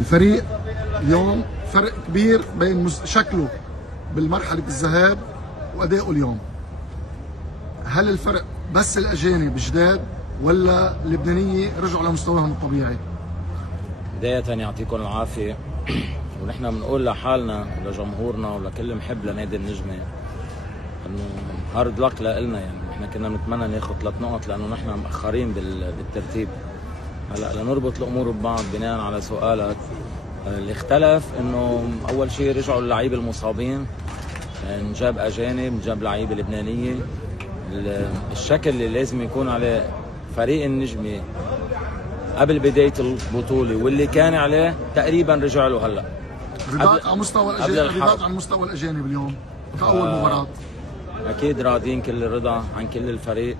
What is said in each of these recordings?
الفريق اليوم فرق كبير بين شكله بالمرحله الذهاب وادائه اليوم. هل الفرق بس الاجانب جداد ولا اللبنانيه رجعوا لمستواهم الطبيعي؟ بداية يعطيكم العافية ونحن بنقول لحالنا ولجمهورنا ولكل محب لنادي النجمة انه هارد لك لنا. يعني نحن كنا بنتمنى ناخذ 3 نقط لانه نحن مأخرين بالترتيب. هلا لنربط الامور ببعض بناء على سؤالك، اللي اختلف انه اول شيء رجعوا اللعيبه المصابين، نجاب اجانب، نجاب لعيبه لبنانيه. الشكل اللي لازم يكون عليه فريق النجمه قبل بدايه البطوله واللي كان عليه تقريبا رجع له هلا. رضاك على مستوى الاجانب، رضاك عن مستوى الاجانب اليوم كاول مباراه؟ اكيد راضيين كل الرضا عن كل الفريق.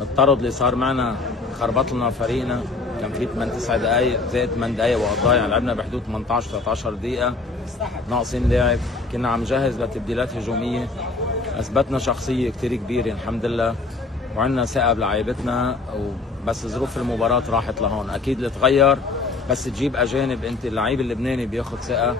الطرد اللي صار معنا خربط لنا فريقنا، كان في 8 9 دقائق زائد 8 دقائق وقت ضايع، لعبنا بحدود 18 13 دقيقه ناقصين لاعب. كنا عم نجهز لتبديلات هجوميه، اثبتنا شخصيه كثير كبيره الحمد لله وعندنا ثقه بلعيبتنا، بس ظروف المباراه راحت لهون. اكيد اللي تغير بس تجيب اجانب، انت اللعيب اللبناني بياخذ ثقه،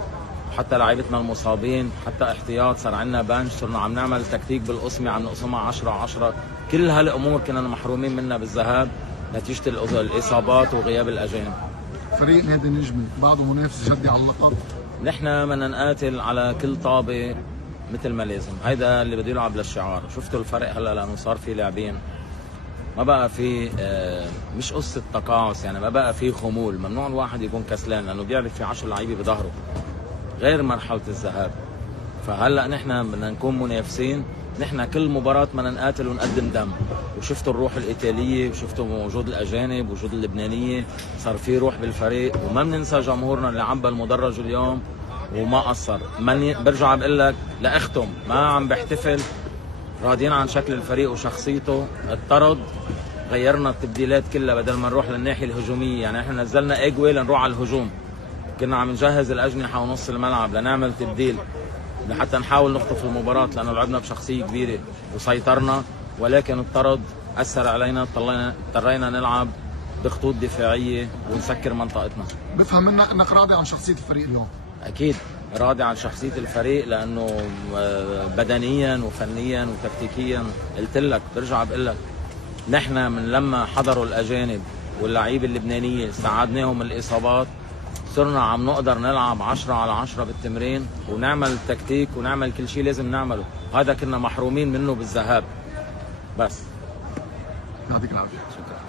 حتى لعيبتنا المصابين حتى احتياط صار عندنا بنش، صرنا عم نعمل تكتيك بالقسمه عم نقسمها 10 10. كل هالامور كنا محرومين منها بالذهاب نتيجه الاصابات وغياب الاجانب. فريق نادي النجمه بعده منافس جدي على اللقب. نحن بدنا نقاتل على كل طابه مثل ما لازم، هيدا اللي بده يلعب للشعار. شفتوا الفرق هلا لانه صار في لاعبين، ما بقى في مش قصه تقاعس، يعني ما بقى في خمول. ممنوع الواحد يكون كسلان لانه بيعرف في 10 لعيبه بظهره غير مرحله الذهاب. فهلا نحن بدنا نكون منافسين، نحن كل مباراه بدنا نقاتل ونقدم دم. وشفتوا الروح الايطاليه وشفتوا وجود الاجانب وجود اللبنانيه، صار في روح بالفريق. وما بننسى جمهورنا اللي عبى المدرج اليوم وما قصر. برجع بقول لك لاختم، ما عم بحتفل، راضيين عن شكل الفريق وشخصيته. الطرد غيرنا التبديلات كلها، بدل ما نروح للناحيه الهجوميه، يعني احنا نزلنا اجوي لنروح على الهجوم. كنا عم نجهز الاجنحه ونص الملعب لنعمل تبديل لحتى نحاول نخطف المباراه، لانه لعبنا بشخصيه كبيره وسيطرنا، ولكن الطرد اثر علينا، اضطرينا نلعب بخطوط دفاعيه ونسكر منطقتنا. بفهم منك انك راضي عن شخصيه الفريق اليوم. اكيد راضي عن شخصيه الفريق، لانه بدنيا وفنيا وتكتيكيا قلت لك، برجع بقول لك، نحن من لما حضروا الاجانب واللعيبه اللبنانيه ساعدناهم الاصابات، صرنا عم نقدر نلعب 10 على 10 بالتمرين ونعمل تكتيك ونعمل كل شيء لازم نعمله. هذا كنا محرومين منه بالذهاب. بس يعطيك العافيه. شكرا.